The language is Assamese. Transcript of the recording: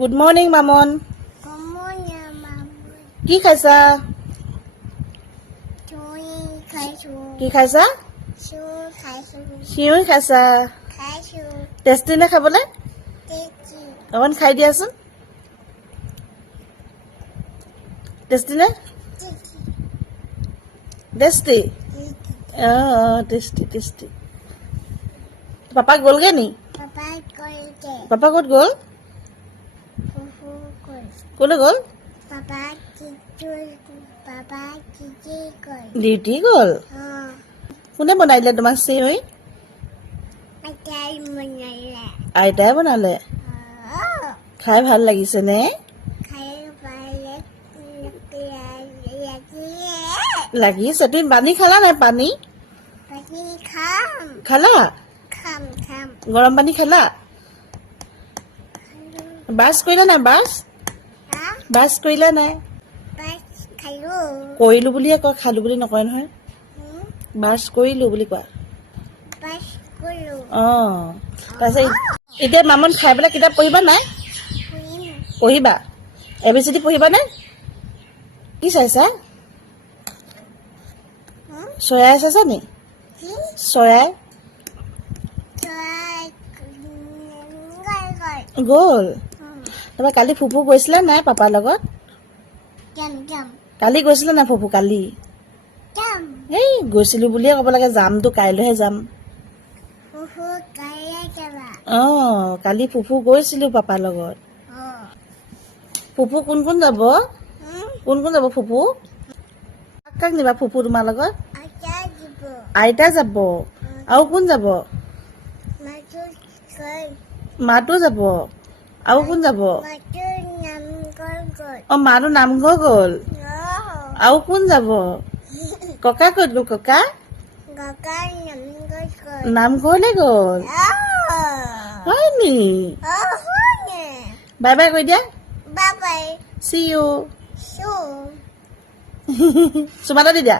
গুড মৰ্নিং মামন কি খাইছা কি খাইছা চিঞৰি খাইছা টেষ্টি নে খাবলৈ অকণ খাই দিয়াচোন টেষ্টি নে টেষ্টি টেষ্টি টেষ্টি পাপা গ'লগে নি পাপা ক'ত গ'ল ক'লৈ গ'ল ডিউটি গ'ল কোনে বনাইলে তোমাক চিঞৰি আইতাই বনালে খাই ভাল লাগিছে নে লাগিছে তুমি পানী খালা নাই পানী খালা গৰম পানী খালা ব্ৰাছ কৰিলা নাই ব্ৰাছ কৰিলা নাই কৰিলো বুলিয়ে কয় খালো বুলি নকয় নহয় ব্ৰাছ কৰিলো বুলি কোৱা তাৰপিছত এতিয়া মামন খাই পেলাই কিতাপ পঢ়িবা নাই পঢ়িবা ABCD পঢ়িবা নে কি চাইছা চৰাই চাইছা নি চৰাই গ'ল তাৰপৰা কালি ফুফু গৈছিলা নাই পাপাৰ লগত কালি গৈছিলা নাই ফুফু কালি এই গৈছিলো বুলিয়ে ক'ব লাগে যামতো কাইলৈহে যাম কালি ফুফু গৈছিলো পাপাৰ লগত ফুফু কোন কোন যাব ফুফু কাক নিবা ফুফু তোমাৰ লগত আইতা যাব আৰু কোন যাব মাতো যাব আৰু কোন যাব মাটো নামঘৰ গ'ল আৰু কোন যাব ককা ক'ত গ'ল ককা নামঘৰলৈ গ'ল হয় নি বাই বাই কৈ দিয়া see you চুমাটা দি দিয়া